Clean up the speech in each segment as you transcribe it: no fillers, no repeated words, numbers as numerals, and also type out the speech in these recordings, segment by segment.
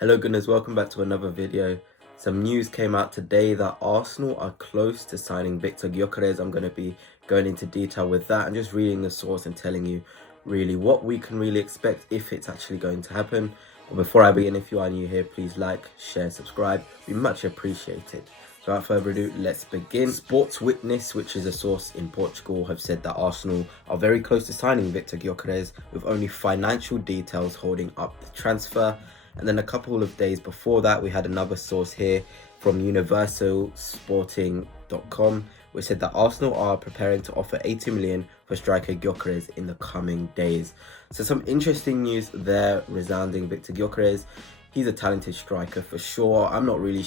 Hello goodness, welcome back to another video. Some news came out today that Arsenal are close to signing Victor GYOKERES. I'm going to be going into detail with that and just reading the source and telling you really what we can really expect if it's actually going to happen. But before I begin, if you are new here, please like, share, subscribe. Be much appreciated. So without further ado, let's begin. Sports Witness, which is a source in Portugal, have said that Arsenal are very close to signing Victor GYOKERES with only financial details holding up the transfer. And then a couple of days before that, we had another source here from universalsporting.com, which said that Arsenal are preparing to offer 80 million for striker GYOKERES in the coming days. So some interesting news there resounding Victor GYOKERES. He's a talented striker for sure. I'm not really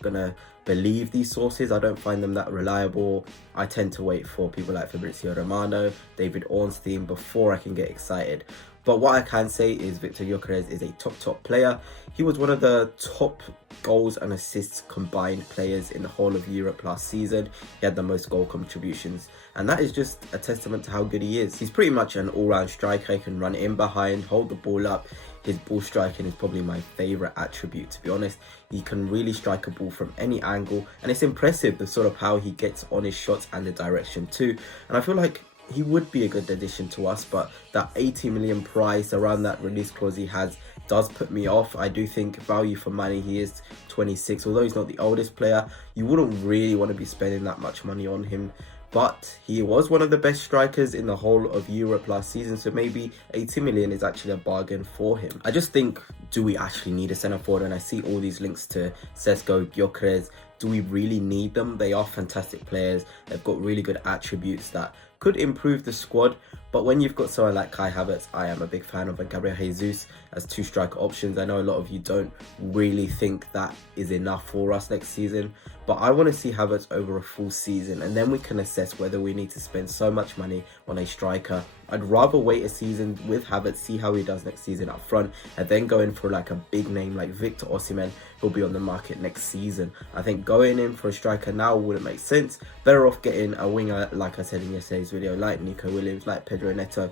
gonna believe these sources. I don't find them that reliable. I tend to wait for people like Fabrizio Romano, David Ornstein before I can get excited. But what I can say is Victor GYOKERES is a top player. He was one of the top goals and assists combined players in the whole of Europe last season. He had the most goal contributions, and that is just a testament to how good he is. He's pretty much an all-round striker. He can run in behind, hold the ball up. His ball striking is probably my favourite attribute, to be honest. He can really strike a ball from any angle, and it's impressive the sort of how he gets on his shots and the direction too. And I feel like he would be a good addition to us, but that 80 million price around that release clause he has does put me off. I do think value for money, he is 26, although he's not the oldest player. You wouldn't really want to be spending that much money on him, but he was one of the best strikers in the whole of Europe last season, so maybe 80 million is actually a bargain for him. I just think, do we actually need a centre forward? And I see all these links to Sesko, GYOKERES. Do we really need them? They are fantastic players. They've got really good attributes that could improve the squad, but when you've got someone like Kai Havertz, I am a big fan of, and Gabriel Jesus as two striker options. I know a lot of you don't really think that is enough for us next season, but I want to see Havertz over a full season, and then we can assess whether we need to spend so much money on a striker. I'd rather wait a season with Havertz, see how he does next season up front, and then go in for like a big name like Victor Osimhen, who'll be on the market next season. I think going in for a striker now wouldn't make sense. Better off getting a winger, like I said in yesterday's video, like Nico Williams, like Pedro Neto,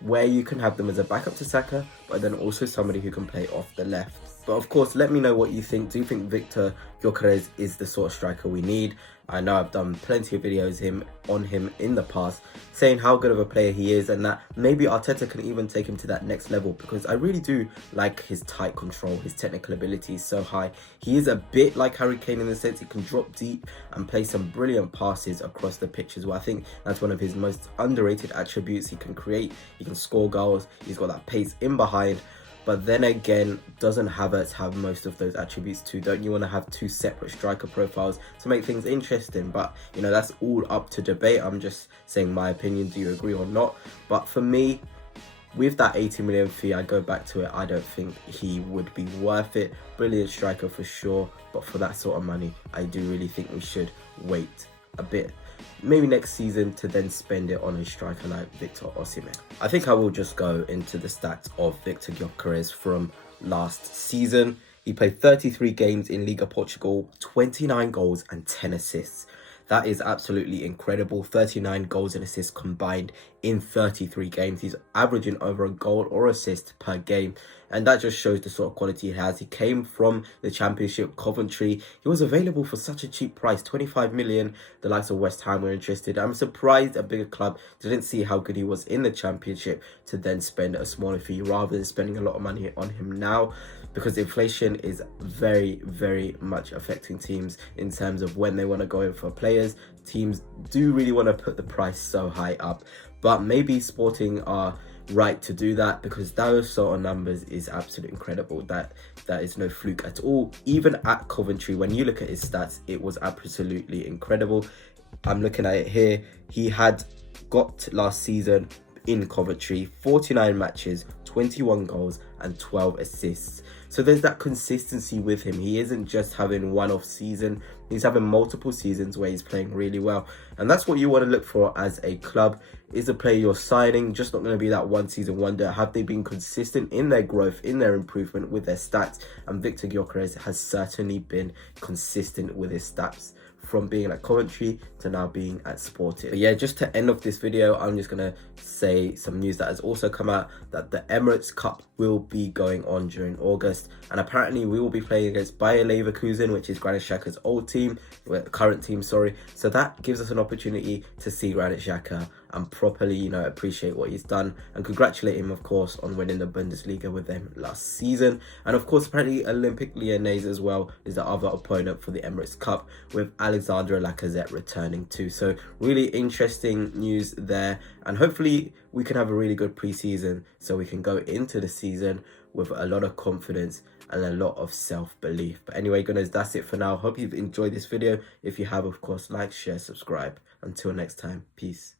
where you can have them as a backup to Saka, but then also somebody who can play off the left. But of course, let me know what you think. Do you think Victor GYOKERES is the sort of striker we need? I know I've done plenty of videos on him in the past, saying how good of a player he is, and that maybe Arteta can even take him to that next level, because I really do like his tight control. His technical ability is so high. He is a bit like Harry Kane in the sense he can drop deep and play some brilliant passes across the pitch as well. I think that's one of his most underrated attributes. He can create, he can score goals, he's got that pace in behind. But then again, doesn't Havertz have most of those attributes too? Don't you want to have two separate striker profiles to make things interesting? But, you know, that's all up to debate. I'm just saying my opinion. Do you agree or not? But for me, with that 80 million fee, I go back to it. I don't think he would be worth it. Brilliant striker for sure. But for that sort of money, I do really think we should wait a bit. Maybe next season to then spend it on a striker like Victor Osimhen. I think I will just go into the stats of Victor GYOKERES from last season. He played 33 games in Liga Portugal, 29 goals and 10 assists. That is absolutely incredible. 39 goals and assists combined in 33 games. He's averaging over a goal or assist per game. And that just shows the sort of quality he has. He came from the Championship, Coventry. He was available for such a cheap price, 25 million. The likes of West Ham were interested. I'm surprised a bigger club didn't see how good he was in the Championship to then spend a smaller fee rather than spending a lot of money on him now, because inflation is very, very much affecting teams in terms of when they want to go in for players. Teams do really want to put the price so high up, but maybe Sporting are right to do that, because those sort of numbers is absolutely incredible. That is no fluke at all. Even at Coventry, when you look at his stats, it was absolutely incredible. I'm looking at it here. He had got last season in Coventry 49 matches, 21 goals and 12 assists. So there's that consistency with him. He isn't just having one-off season. He's having multiple seasons where he's playing really well. And that's what you want to look for as a club. is the player you're signing just not going to be that one season wonder? Have they been consistent in their growth, in their improvement with their stats? And Victor Gyökeres has certainly been consistent with his stats, from being at Coventry to now being at Sporting. But yeah, just to end off this video, I'm just gonna say some news that has also come out, that the Emirates Cup will be going on during August, and apparently we will be playing against Bayer Leverkusen, which is Granit Xhaka's old team, current team, sorry. So that gives us an opportunity to see Granit Xhaka and properly, you know, appreciate what he's done and congratulate him, of course, on winning the Bundesliga with them last season. And of course, apparently Olympique Lyonnais as well is the other opponent for the Emirates Cup, with Alexandre Lacazette returning too. So really interesting news there, and hopefully we can have a really good pre-season so we can go into the season with a lot of confidence and a lot of self-belief. But anyway, guys, that's it for now. Hope you've enjoyed this video. If you have, of course, like, share, subscribe. Until next time, peace.